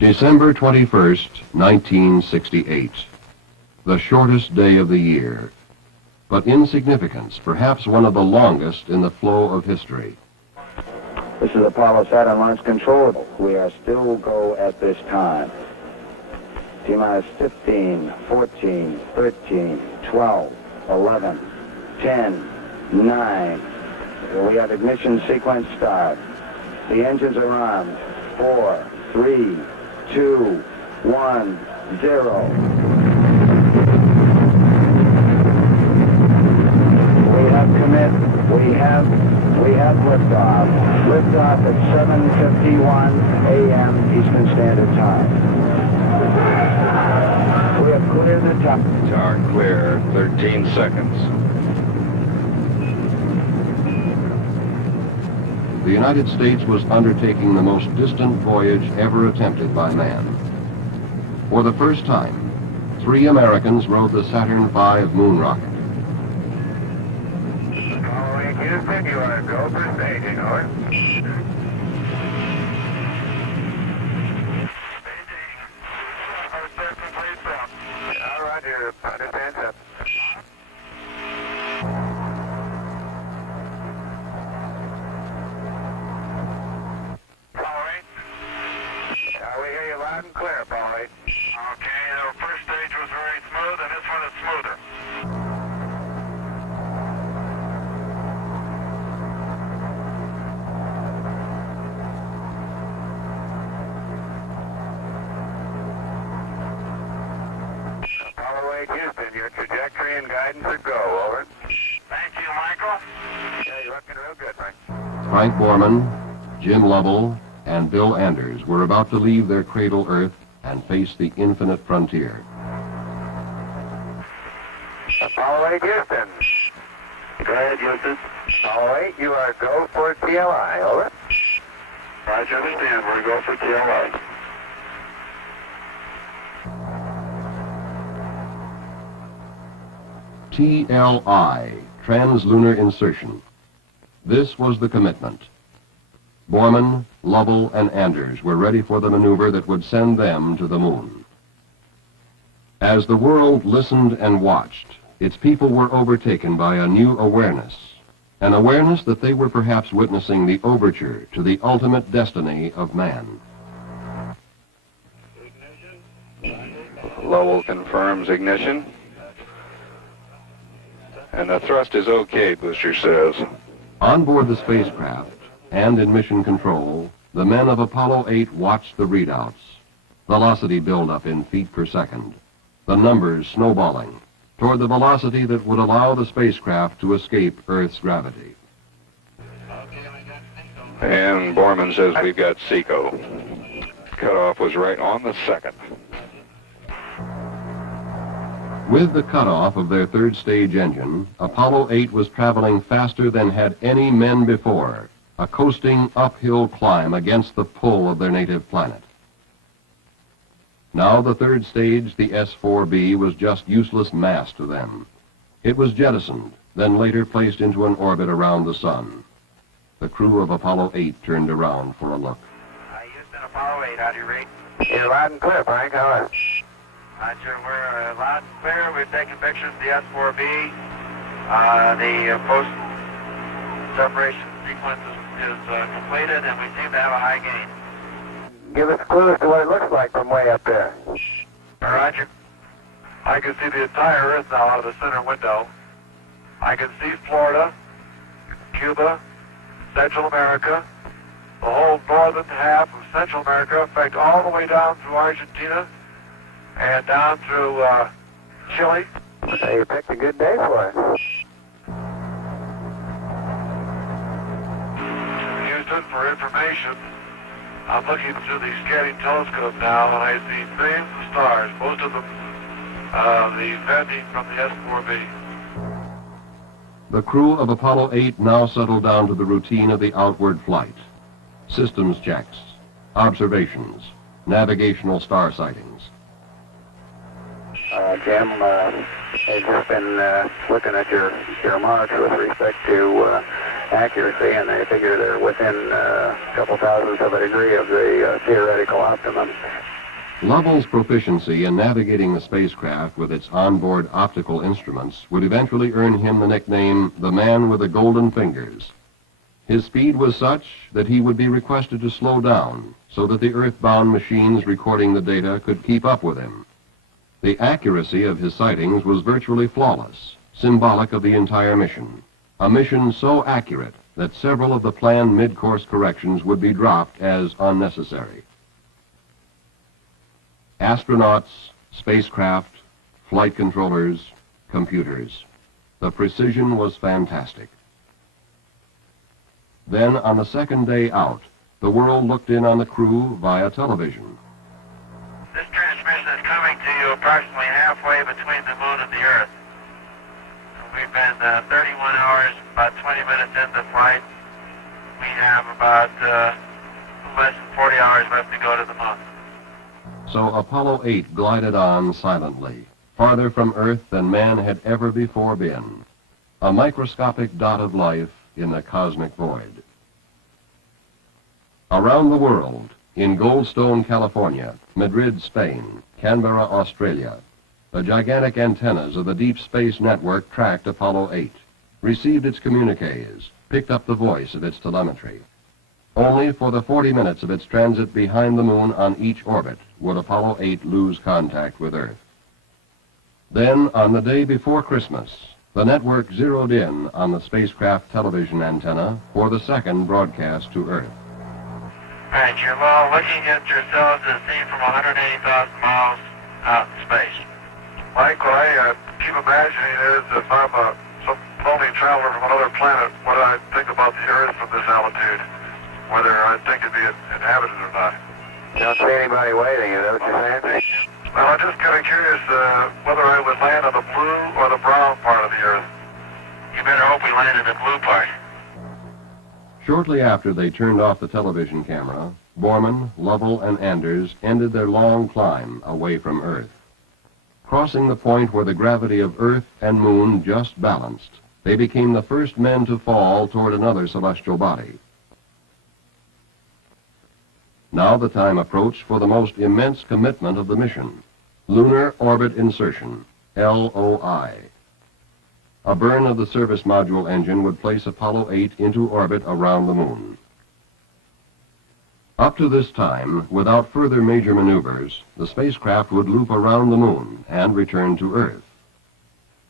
December 21st, 1968. The shortest day of the year, but in significance, perhaps one of the longest in the flow of history. This is Apollo Saturn Launch Control. We are still go at this time. T-minus 15, 14, 13, 12, 11, 10, 9. We have ignition sequence start. The engines are armed. 4, 3, 2, 1, 0. We have commit. We have liftoff. Liftoff at 7:51 a.m. Eastern Standard Time. We have cleared the top. Tower clear, 13 seconds. The United States was undertaking the most distant voyage ever attempted by man. For the first time, 3 Americans rode the Saturn V moon rocket. Following Houston, you are go for staging, over. Roger, understand up. We hear you loud and clear, Polly. Okay, the first stage was very smooth, and this one is smoother. Apollo 8 Houston, your trajectory and guidance are go, over. Thank you, Michael. Yeah, you're looking real good, Frank. Frank Borman, Jim Lovell, and Bill Anders were about to leave their cradle Earth and face the infinite frontier. Apollo 8 Houston. Go ahead, Houston. Apollo 8, you are go for TLI, over. Roger, understand. We're go for TLI. TLI, Translunar Insertion. This was the commitment. Borman, Lovell, and Anders were ready for the maneuver that would send them to the moon. As the world listened and watched, its people were overtaken by a new awareness, an awareness that they were perhaps witnessing the overture to the ultimate destiny of man. Lovell confirms ignition. And the thrust is okay, Booster says. On board the spacecraft and in mission control, the men of Apollo 8 watched the readouts. Velocity buildup in feet per second. The numbers snowballing toward the velocity that would allow the spacecraft to escape Earth's gravity. And Borman says we've got SECO. Cutoff was right on the second. With the cutoff of their third stage engine, Apollo 8 was traveling faster than had any men before, a coasting uphill climb against the pull of their native planet. Now the third stage, the S-4B, was just useless mass to them. It was jettisoned, then later placed into an orbit around the sun. The crew of Apollo 8 turned around for a look. Houston, Apollo 8, how do you rate? You're loud and clear, Frank. How are you? Roger, we're loud and clear. We've taken pictures of the S-4B. The post-separation sequence is completed, and we seem to have a high gain. Give us clues to what it looks like from way up there. Roger. I can see the entire Earth now out of the center window. I can see Florida, Cuba, Central America, the whole northern half of Central America, in fact, all the way down through Argentina and down through Chile. Hey, you picked a good day for it. Houston, for information, I'm looking through the scanning telescope now, and I see millions of stars, most of them vending from the S-4B. The crew of Apollo 8 now settled down to the routine of the outward flight. Systems checks, observations, navigational star sightings. Jim, they've just been looking at your marks with respect to accuracy, and they figure they're within a couple thousandths of a degree of the theoretical optimum. Lovell's proficiency in navigating the spacecraft with its onboard optical instruments would eventually earn him the nickname the Man with the Golden Fingers. His speed was such that he would be requested to slow down so that the earthbound machines recording the data could keep up with him. The accuracy of his sightings was virtually flawless, symbolic of the entire mission. A mission so accurate that several of the planned mid-course corrections would be dropped as unnecessary. Astronauts, spacecraft, flight controllers, computers. The precision was fantastic. Then, on the second day out, the world looked in on the crew via television. This transmission is coming to you approximately halfway between the moon and the Earth. We've been 31 hours, about 20 minutes into flight. We have about less than 40 hours left to go to the moon. So Apollo 8 glided on silently, farther from Earth than man had ever before been. A microscopic dot of life in the cosmic void. Around the world, in Goldstone, California, Madrid, Spain, Canberra, Australia, the gigantic antennas of the Deep Space Network tracked Apollo 8, received its communiques, picked up the voice of its telemetry. Only for the 40 minutes of its transit behind the moon on each orbit would Apollo 8 lose contact with Earth. Then, on the day before Christmas, the network zeroed in on the spacecraft television antenna for the second broadcast to Earth. Right, you're all looking at yourselves as seen from 180,000 miles out in space. Mike, what I keep imagining is if I'm some lonely traveler from another planet, what I think about the Earth from this altitude, whether I think it'd be inhabited or not. You don't see anybody waiting, is that what you're saying? Well, I'm just kind of curious whether I would land on the blue or the brown part of the Earth. You better hope we land in the blue part. Shortly after they turned off the television camera, Borman, Lovell, and Anders ended their long climb away from Earth. Crossing the point where the gravity of Earth and Moon just balanced, they became the first men to fall toward another celestial body. Now the time approached for the most immense commitment of the mission, Lunar Orbit Insertion, LOI. A burn of the service module engine would place Apollo 8 into orbit around the moon. Up to this time, without further major maneuvers, the spacecraft would loop around the moon and return to Earth.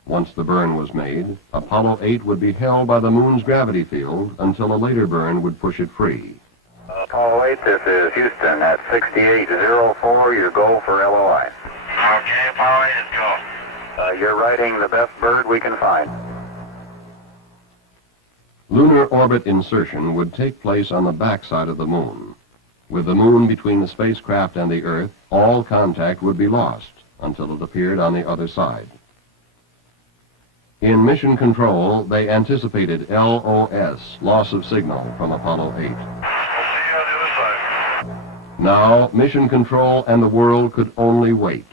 Once the burn was made, Apollo 8 would be held by the moon's gravity field until a later burn would push it free. Apollo 8, this is Houston at 6804, your goal for LOI. Okay, Apollo 8 is go. You're riding the best bird we can find. Lunar orbit insertion would take place on the backside of the moon. With the moon between the spacecraft and the Earth, all contact would be lost until it appeared on the other side. In mission control, they anticipated LOS, loss of signal, from Apollo 8. We'll see you on the other side. Now, mission control and the world could only wait.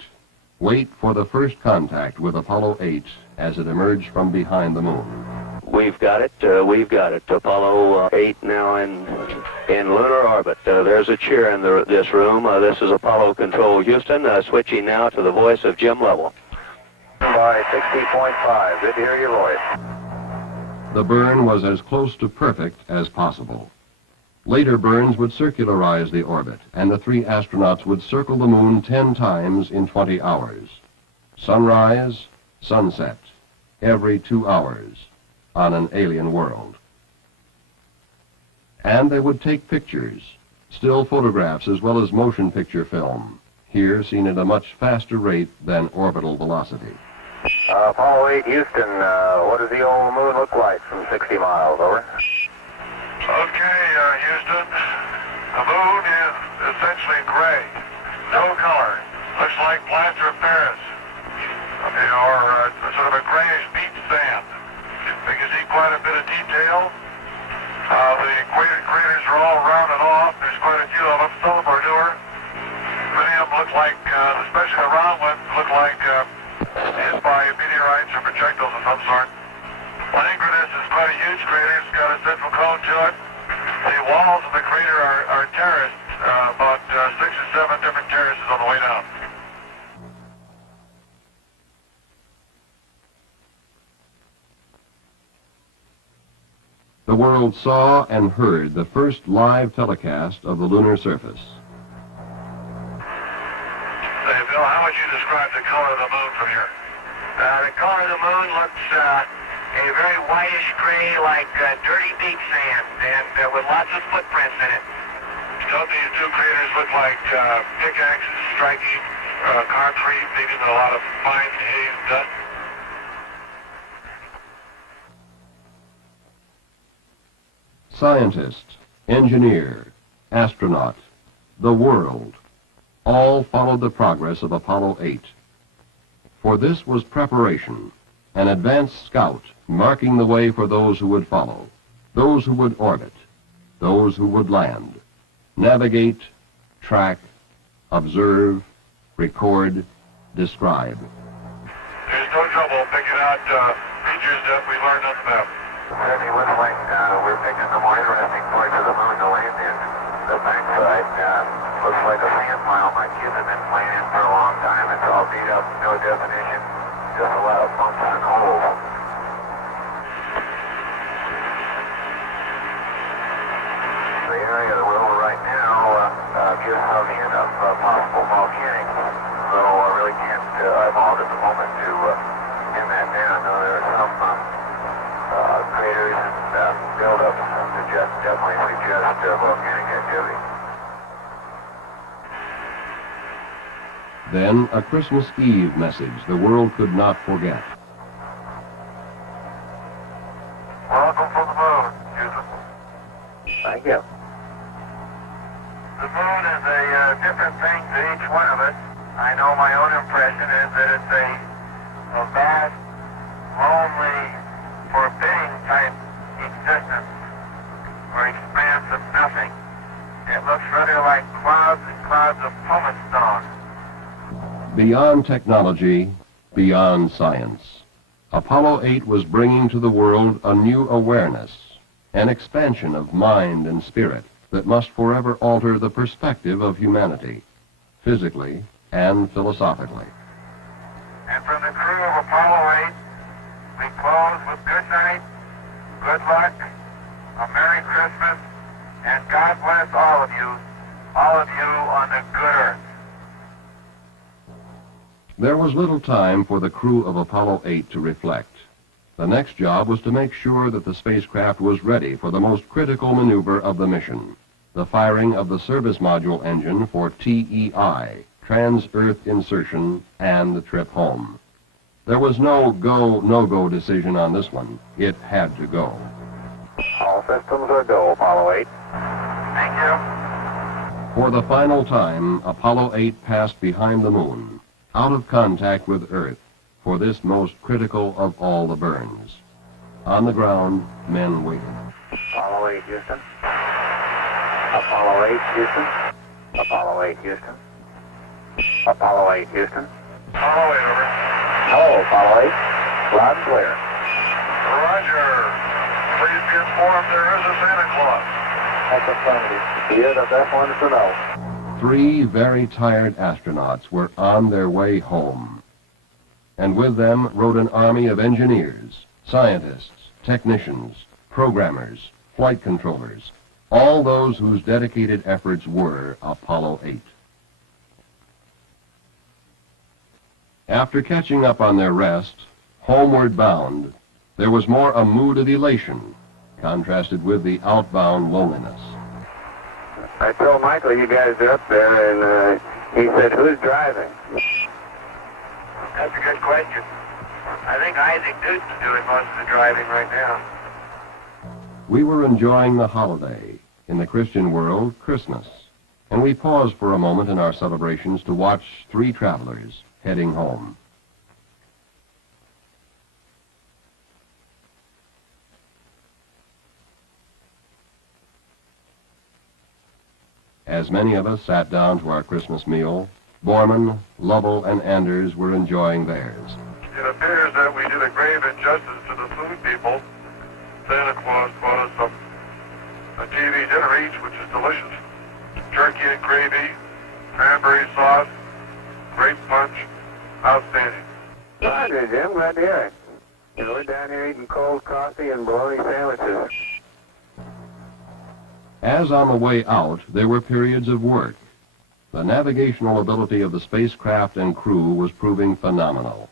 Wait for the first contact with Apollo 8 as it emerged from behind the moon. We've got it. Apollo 8 now in lunar orbit. There's a cheer in this room. This is Apollo Control Houston, switching now to the voice of Jim Lovell. By 60.5, good to hear your voice. The burn was as close to perfect as possible. Later burns would circularize the orbit, and the three astronauts would circle the moon 10 times in 20 hours. Sunrise, sunset, every 2 hours on an alien world. And they would take pictures, still photographs as well as motion picture film, here seen at a much faster rate than orbital velocity. Apollo 8, Houston, what does the old moon look like from 60 miles, over? Okay, Houston. The moon is essentially gray. No color. Looks like plaster of Paris. Or sort of a grayish beach sand. You can see quite a bit of detail. The craters are all rounded off. There's quite a few of them. Some of them are newer. Many of them look like, especially the round ones, look like hit by meteorites or projectiles of some sort. Langrenus is quite a huge crater. It's got a central cone to it. The walls of the crater are terraced, about 6 or 7 different terraces on the way down. the world saw and heard the first live telecast of the lunar surface. Hey, Bill, how would you describe the color of the moon from here? The color of the moon looks a very whitish gray, like dirty beach sand, and with lots of footprints in it. Don't these two craters look like pickaxes striking concrete, leaving a lot of fine haze dust? Scientist, engineer, astronaut, the world, all followed the progress of Apollo 8. For this was preparation, an advanced scout marking the way for those who would follow, those who would orbit, those who would land, navigate, track, observe, record, describe. There's no trouble picking out features that we learned on the map. Certainly looks like we're picking the more interesting parts of the moon to land in. The backside looks like a sand pile my kids have been playing in for a long time. It's all beat up, no definition, just a lot of bumps and holes. The area that we're over right now gives some hint of possible volcanic, though I really can't eyeball it at the moment to pin that down. No, there are some craters and buildups that definitely suggest volcanic activity. Then a Christmas Eve message the world could not forget. Welcome from the moon, Houston. Thank you. The moon is a different thing to each one of us. I know my own impression is that it's a vast, lonely, forbidding type existence or expanse of nothing. It looks rather like clouds and clouds of pumice stone. Beyond technology, beyond science, Apollo 8 was bringing to the world a new awareness, an expansion of mind and spirit that must forever alter the perspective of humanity, physically and philosophically. And from the crew of Apollo 8, we close with good night, good luck, a Merry Christmas, and God bless all of you on the good earth. There was little time for the crew of Apollo 8 to reflect. The next job was to make sure that the spacecraft was ready for the most critical maneuver of the mission, the firing of the service module engine for TEI, trans-Earth insertion, and the trip home. There was no go, no-go decision on this one. It had to go. All systems are go, Apollo 8. Thank you. For the final time, Apollo 8 passed behind the moon, out of contact with Earth, for this most critical of all the burns. On the ground, men waited. Apollo 8, Houston. Apollo 8, Houston. Apollo 8, Houston. Apollo 8, Houston. Apollo 8, over. Hello, Apollo 8. Loud and clear. Roger. Please be informed there is a Santa Claus. That's affirmative. You're the best ones to know. 3 very tired astronauts were on their way home. And with them rode an army of engineers, scientists, technicians, programmers, flight controllers, all those whose dedicated efforts were Apollo 8. After catching up on their rest, homeward bound, there was more a mood of elation, contrasted with the outbound loneliness. I told Michael you guys are up there, and he said, who's driving? That's a good question. I think Isaac Newton's doing most of the driving right now. We were enjoying the holiday, in the Christian world, Christmas, and we paused for a moment in our celebrations to watch 3 travelers heading home. As many of us sat down to our Christmas meal, Borman, Lovell, and Anders were enjoying theirs. It appears that we did a grave injustice to the food people. Santa Claus brought us a TV dinner each, which is delicious. Turkey and gravy, cranberry sauce, grape punch, outstanding. Roger, Jim. Glad to hear it. You know, we're down here eating cold coffee and bologna sandwiches. As on the way out, there were periods of work. The navigational ability of the spacecraft and crew was proving phenomenal.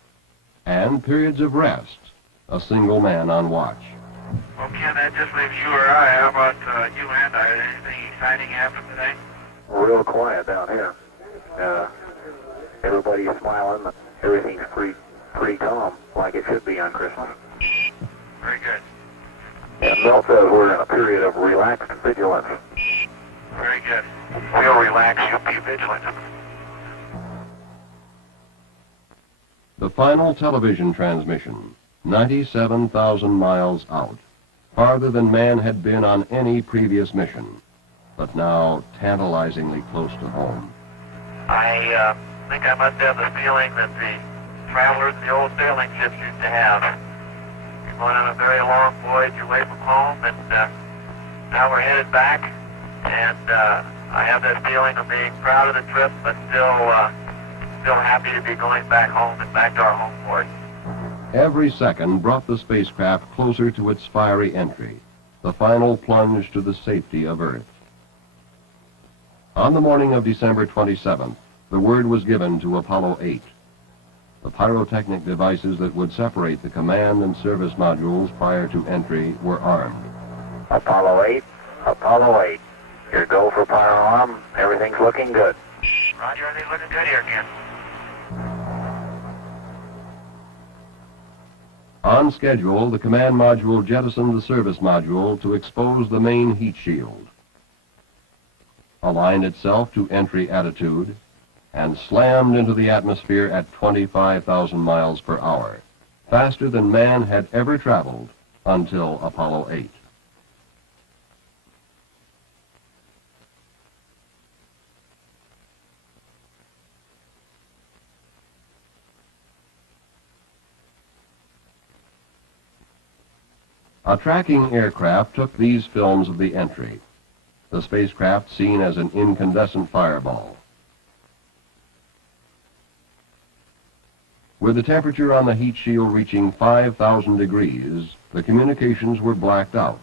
And periods of rest, a single man on watch. Well, Ken, that just leaves you or I. How about you and I? Anything exciting happened today? Real quiet down here. Everybody's smiling. Everything's pretty calm, like it should be on Christmas. Very good. And Mel says we're in a period of relaxed vigilance. Very good. We'll relax. You'll be vigilant. The final television transmission, 97,000 miles out, farther than man had been on any previous mission, but now tantalizingly close to home. I think I must have the feeling that the travelers in the old sailing ships used to have. We're going on a very long voyage away from home, and now we're headed back, and I have that feeling of being proud of the trip, but still happy to be going back home and back to our home port. Every second brought the spacecraft closer to its fiery entry, the final plunge to the safety of Earth. On the morning of December 27th, the word was given to Apollo 8. The pyrotechnic devices that would separate the command and service modules prior to entry were armed. Apollo 8, Apollo 8. Your go for pyro arm. Everything's looking good. Roger, everything's looking good here, Ken. On schedule, the command module jettisoned the service module to expose the main heat shield, aligned itself to entry attitude, and slammed into the atmosphere at 25,000 miles per hour, faster than man had ever traveled until Apollo 8. A tracking aircraft took these films of the entry, the spacecraft seen as an incandescent fireball. With the temperature on the heat shield reaching 5,000 degrees, the communications were blacked out.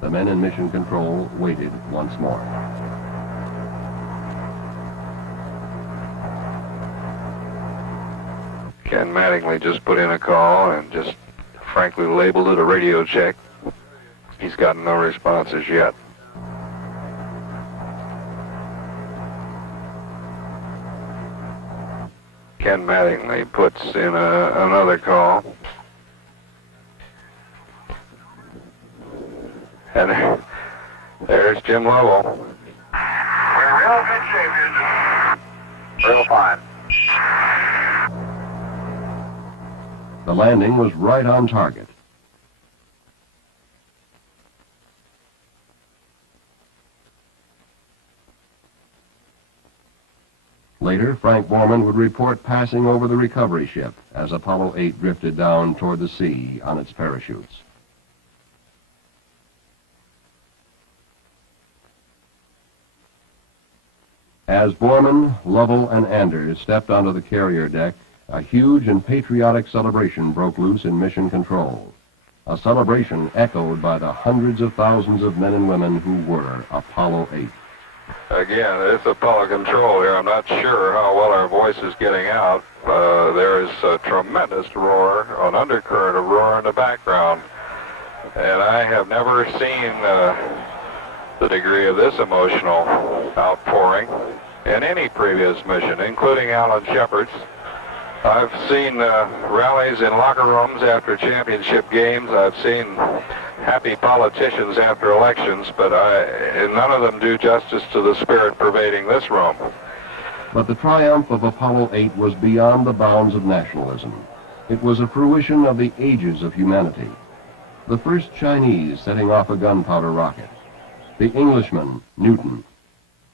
The men in mission control waited once more. Ken Mattingly just put in a call and just frankly labeled it a radio check. He's gotten no responses yet. Ken Mattingly puts in another call. And there's Jim Lovell. We're in real good shape, Houston. Real fine. The landing was right on target. Later, Frank Borman would report passing over the recovery ship as Apollo 8 drifted down toward the sea on its parachutes. As Borman, Lovell, and Anders stepped onto the carrier deck, a huge and patriotic celebration broke loose in Mission Control. A celebration echoed by the hundreds of thousands of men and women who were Apollo 8. Again, it's Apollo Control here. I'm not sure how well our voice is getting out. There is a tremendous roar, an undercurrent of roar in the background. And I have never seen the degree of this emotional outpouring in any previous mission, including Alan Shepard's. I've seen rallies in locker rooms after championship games. I've seen happy politicians after elections, but none of them do justice to the spirit pervading this room. But the triumph of Apollo 8 was beyond the bounds of nationalism. It was a fruition of the ages of humanity. The first Chinese setting off a gunpowder rocket, the Englishman, Newton,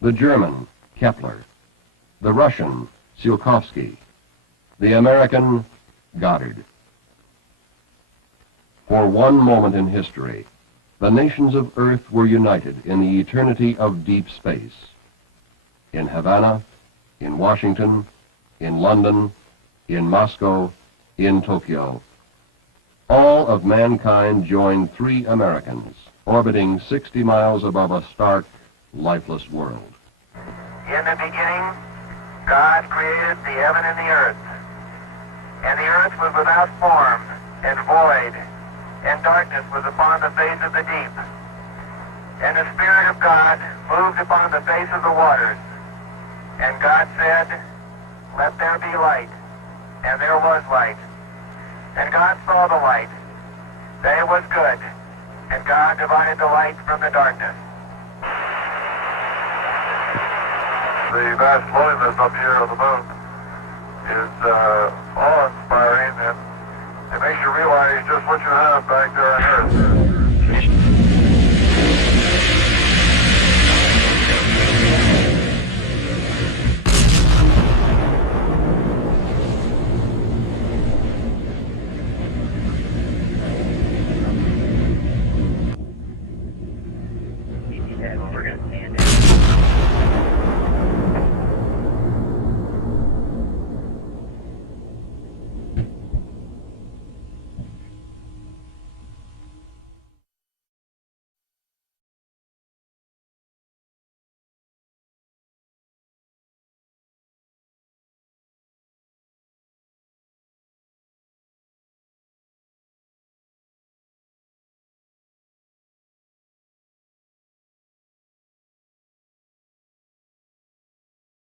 the German, Kepler, the Russian, Tsiolkovsky, the American, Goddard. For one moment in history, the nations of Earth were united in the eternity of deep space. In Havana, in Washington, in London, in Moscow, in Tokyo. All of mankind joined 3 Americans, orbiting 60 miles above a stark, lifeless world. In the beginning, God created the heaven and the earth. And the earth was without form and void, and darkness was upon the face of the deep. And the Spirit of God moved upon the face of the waters. And God said, "Let there be light." And there was light. And God saw the light, that it was good. And God divided the light from the darkness. The vast loneliness up here on the moon is awe-inspiring, and it makes you realize just what you have back there on Earth.